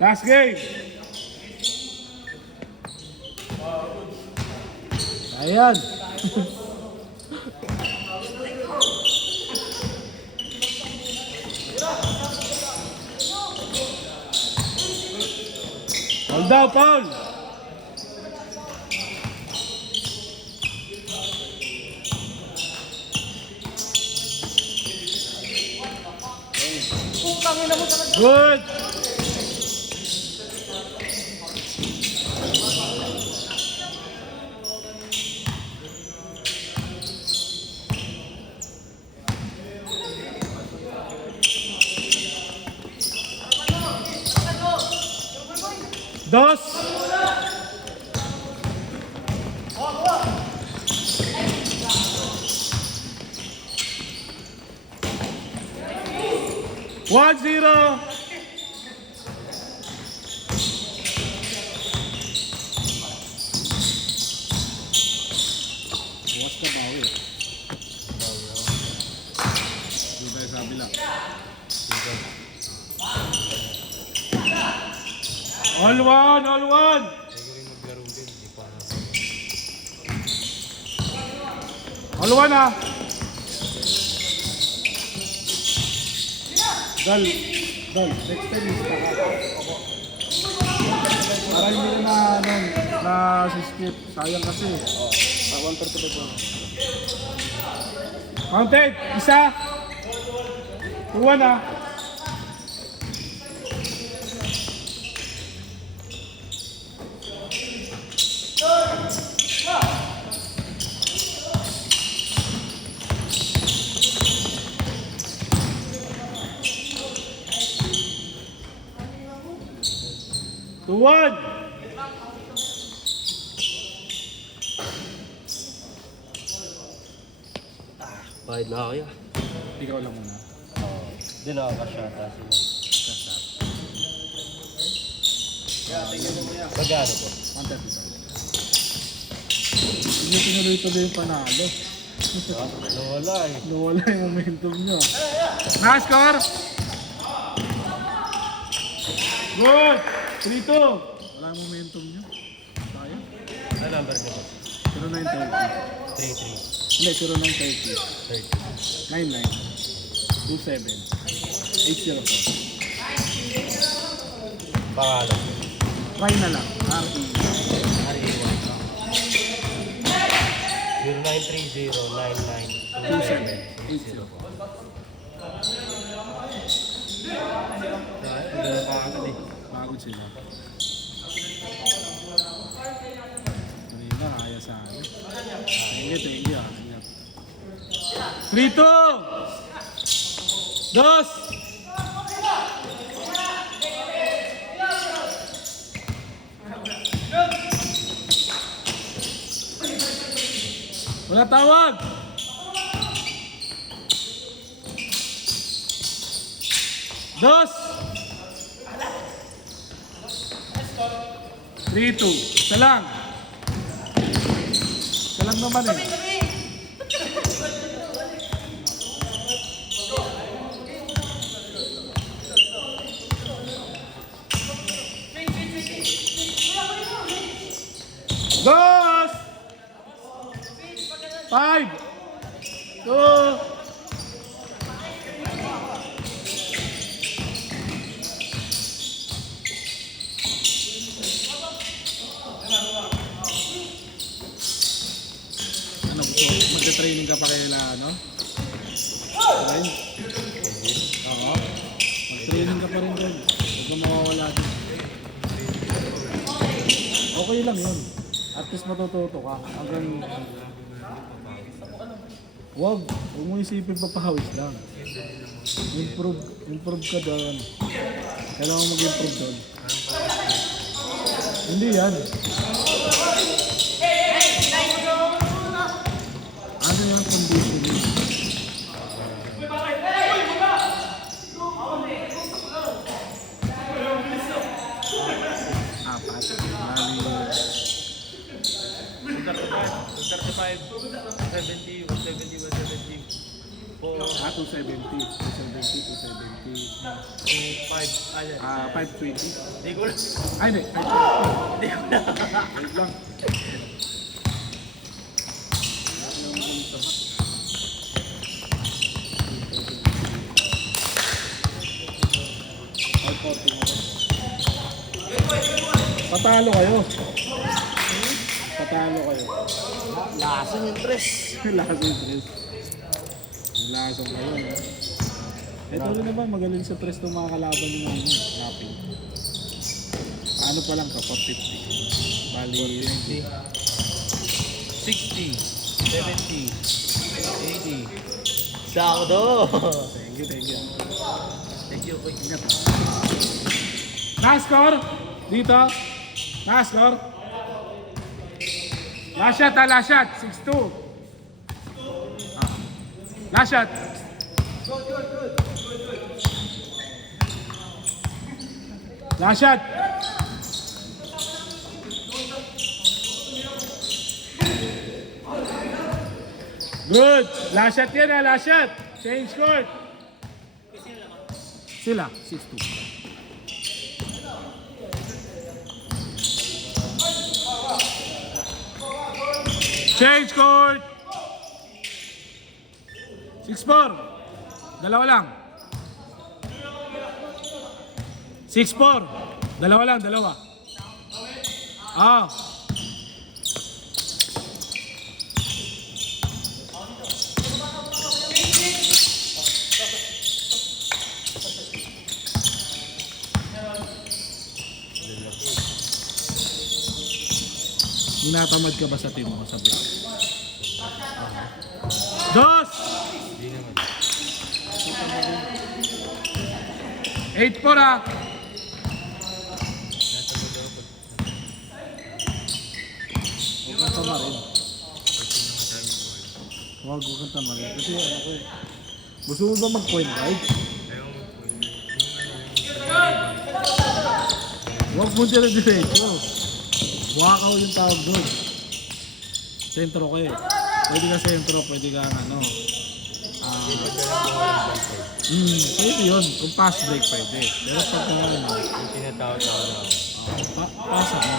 Last game. Ayan. Hold down, Paul. Good. Dos. One zero. Bukas ka bawi. Doon tayo sa kabila. All one, all one. All one ah. Dal, next time is para hindi na skip. Sayang kasi. 135 lang. Counted, isa. 2-1 ah. Tuwan! Bahid na kaya. Ikaw lang muna. Oo. Hindi nakakasyata sila. Magkano po? 135. Hindi tinuloy-tuloy yung panalo. Nawala eh. Nawala yung momentum nyo. Nice score! Good! 3-2! Wala yung momentum nyo. Tayo? Ano number nyo? 0930. 3-3. Hindi, 0930. 30. 99. 27. 804. Pangalan. Try na lang. RE. RE1. 0930-99-27. 804. Pagod sila. Kanina, kaya sa akin. Thank you. 3-2! Dos! Wala tawag! Dos! 3-2. Isa lang. Isa lang naman eh. Dos! 5 2 Ano gusto? Magta-training ka pa kaila ano? Right? Oo. Mag-training ka pa rin doon. Huwag ka mawawala din. Okay lang yun. At least matututo ka. Hanggang... Huwag mo isipin papahawis lang. Improve ka doon. Kailangan mag-improve doon. Hindi yan. Ano yung conditioning? Apat. Mali. 35, 70, 170, 170, 40, 270. 5, ano? 520. Hindi ko lang. Ay, hindi. 520. Hindi ko lang. Wait lang. Patalo kayo. Patalo kayo. Lasan yung tres. Lasang press. Lasang kayo. No? Ito rin naman, magaling sa press ng mga kalaban ng mga napping. Ano pa lang ka? 450. Bali, 50, 60, 70, 80. Sakto! Thank you, thank you. Thank you, Kuya. Ingat. Na-score? Dito? Na-score? Last shot ha, last shot. 6-2. Last shot. Last shot. Good. Last shot yan ha, last shot. Change court. Sila, 6-2. Change court. 6-4. Dalawa lang. 6-4. Dalawa lang, dalawa. Ah. Tinatamad ka ba sa team mo sa block? Dos! Hindi naman. 8-4 ah! Huwag kang tamarin. Huwag kang tamarin. Kasi ano ko eh. Gusto mo ba mag-point guard? Huwag mo dire-diretso. Wakaw yung tawag doon. Sentro ko eh. Pwede ka sentro, pwede ka ano. Pwede yun. Kung pass break pwede. Pero pag ano, Yung tinatawag-tawag na ako. pass mo.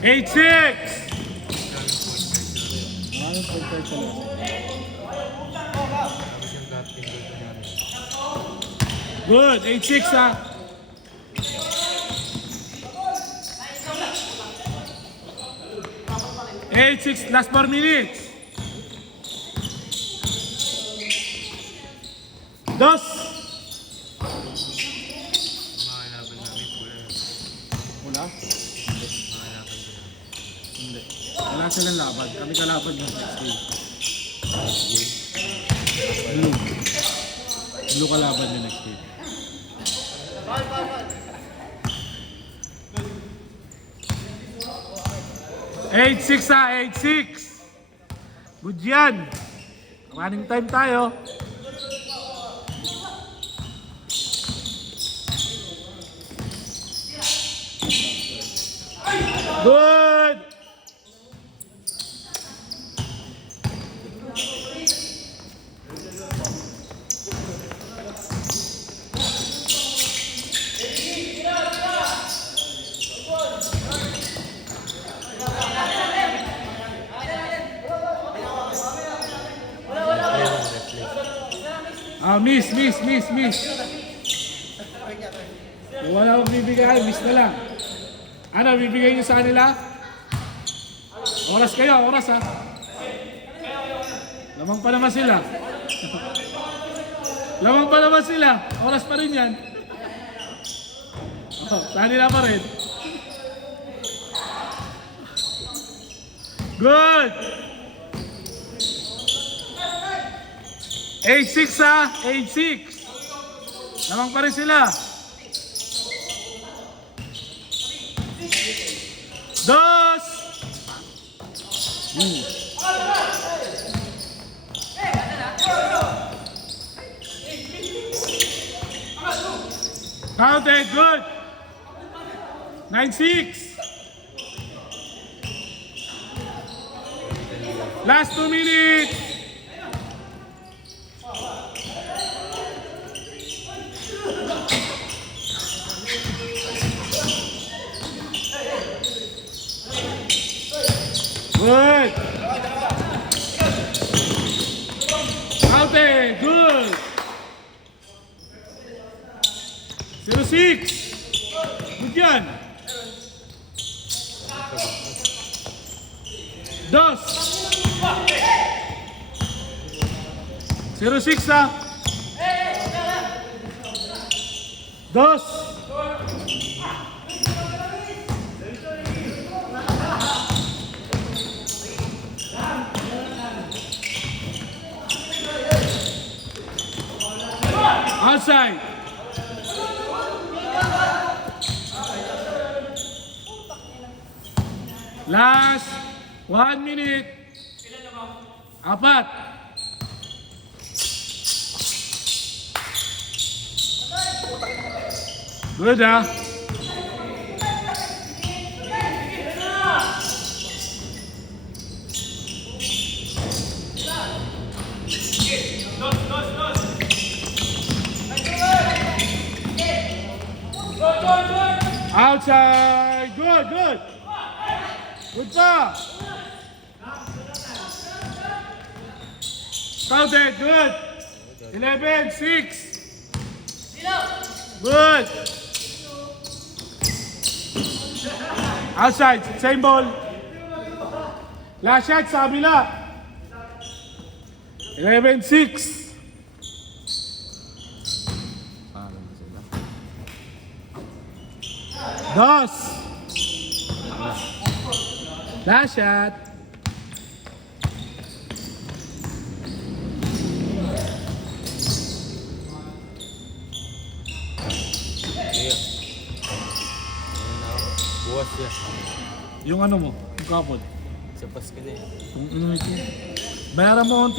8-6! Maraming point guard sa lasa. Tapos yung captain ko ito namin. Good! 8-6 ah! Eight, 6, last 4 minutes. Dos. Mga laban namin, Wala? wala. Mga laban ko namin. Hindi. Wala silang laban. Kami kalaban yung next game. Blue. Blue kalaban yung next game. Eight, 6 ah, 8-6. Good yan. Running time tayo. Good. Miss. Wala akong bibigay, miss na lang. Ano, bibigay niyo sa kanila? Oras kayo, oras ha. Lamang pa naman sila. Lamang pa naman sila. Oras pa rin yan. Oh, sa kanila pa rin. Good! 8-6 ha, 8-6. Lamang pa rin sila. Dos! Counted, good. 9-6. Last 2 minutes. Start! Counted! Good! 0-6! Good yan! Dos! 0-6 ha! Dos! Outside! Last 1 minute. Apat. Good ah. Outside. Good, good. Good pa. Counted. Good. 11-6. Good. Outside. Same ball. Last shot sa kabila. 11-6. Dos. Last shot. Iya. Buwas ya. Yung ano mo, yung kapod. Sa paskil eh. Kung ino ito. Bayaran mo unti.